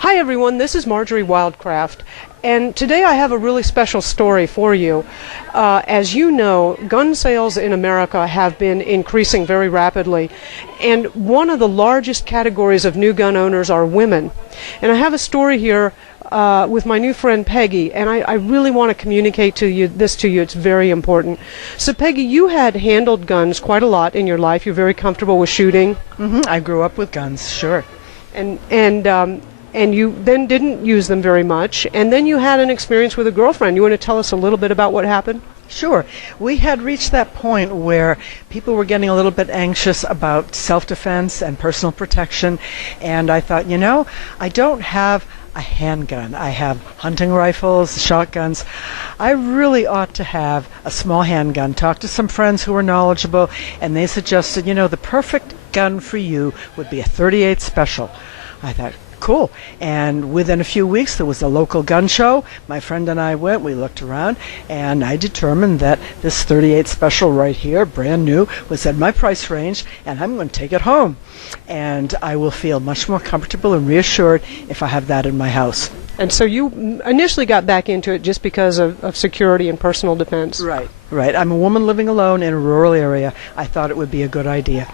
Hi everyone, this is Marjory Wildcraft, and today I have a really special story for you. As you know, gun sales in America have been increasing very rapidly, and one of the largest categories of new gun owners are women. And I have a story here with my new friend Peggy, and I really want to communicate this to you. It's very important. So Peggy, you had handled guns quite a lot in your life. You're very comfortable with shooting. I grew up with guns, sure. And you then didn't use them very much, and then you had an experience with a girlfriend. You want to tell us a little bit about what happened? Sure. We had reached that point where people were getting a little bit anxious about self-defense and personal protection, and I thought, I don't have a handgun. I have hunting rifles, shotguns. I really ought to have a small handgun. Talked to some friends who were knowledgeable, and they suggested, the perfect gun for you would be a .38 Special. I thought, cool. And within a few weeks, there was a local gun show. My friend and I went, we looked around, and I determined that this .38 Special right here, brand new, was at my price range, and I'm going to take it home. And I will feel much more comfortable and reassured if I have that in my house. And so you initially got back into it just because of security and personal defense. Right. I'm a woman living alone in a rural area. I thought it would be a good idea.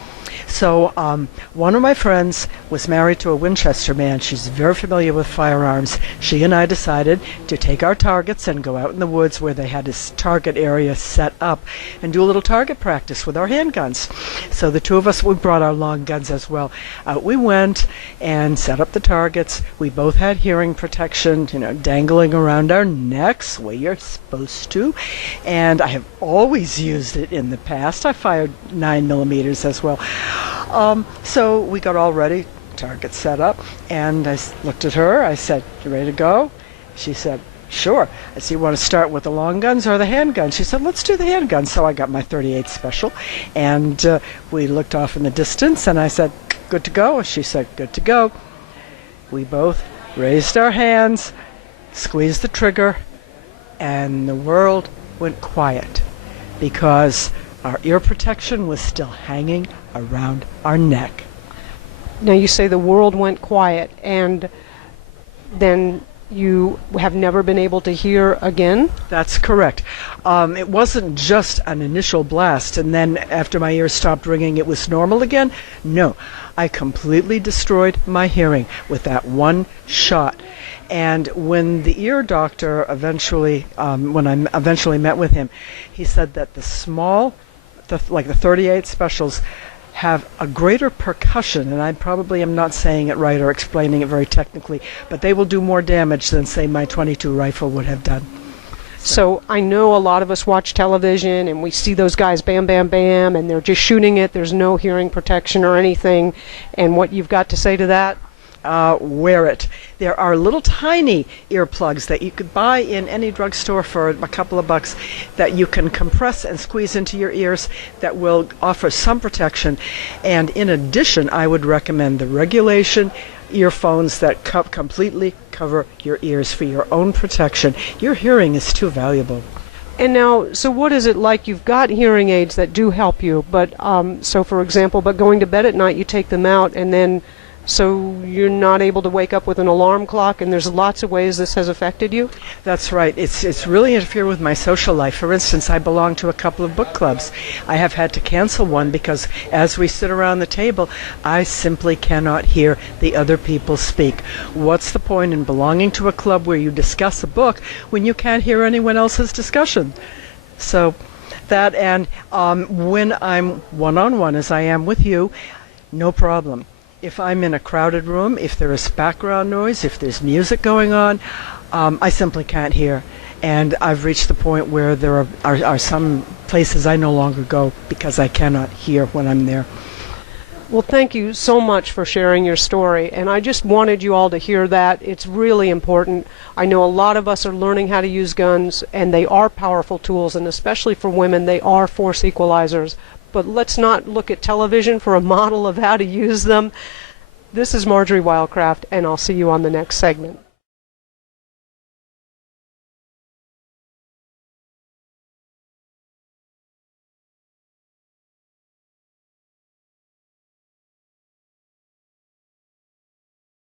So one of my friends was married to a Winchester man. She's very familiar with firearms. She and I decided to take our targets and go out in the woods where they had this target area set up and do a little target practice with our handguns. So the two of us, we brought our long guns as well. Out we went and set up the targets. We both had hearing protection, dangling around our necks where you're supposed to. And I have always used it in the past. I fired 9mm as well. So we got all ready, target set up, and I looked at her. I said, "You ready to go?" She said, "Sure." I said, "You want to start with the long guns or the handguns?" She said, "Let's do the handguns." So I got my .38 Special, and we looked off in the distance, and I said, "Good to go?" She said, "Good to go." We both raised our hands, squeezed the trigger, and the world went quiet because our ear protection was still hanging around our neck. Now you say the world went quiet, and then you have never been able to hear again? That's correct. It wasn't just an initial blast, and then after my ears stopped ringing, it was normal again. No, I completely destroyed my hearing with that one shot. And when the ear doctor eventually, when I eventually met with him, he said that like the .38 Specials have a greater percussion, and I probably am not saying it right or explaining it very technically, but they will do more damage than, say, my .22 rifle would have done. So I know a lot of us watch television and we see those guys bam, bam, bam, and they're just shooting it. There's no hearing protection or anything. And what you've got to say to that? Wear it. There are little tiny earplugs that you could buy in any drugstore for a couple of bucks that you can compress and squeeze into your ears that will offer some protection. And in addition, I would recommend the regulation earphones that completely cover your ears for your own protection. Your hearing is too valuable. And now, so what is it like? You've got hearing aids that do help you, but so for example, but going to bed at night, you take them out, and then so you're not able to wake up with an alarm clock, and there's lots of ways this has affected you? That's right. It's really interfered with my social life. For instance, I belong to a couple of book clubs. I have had to cancel one because as we sit around the table, I simply cannot hear the other people speak. What's the point in belonging to a club where you discuss a book when you can't hear anyone else's discussion? So that, and when I'm one-on-one, as I am with you, no problem. If I'm in a crowded room, if there is background noise, if there's music going on, I simply can't hear. And I've reached the point where there are some places I no longer go because I cannot hear when I'm there. Well, thank you so much for sharing your story, and I just wanted you all to hear that. It's really important. I know a lot of us are learning how to use guns, and they are powerful tools, and especially for women, they are force equalizers. But let's not look at television for a model of how to use them. This is Marjory Wildcraft, and I'll see you on the next segment.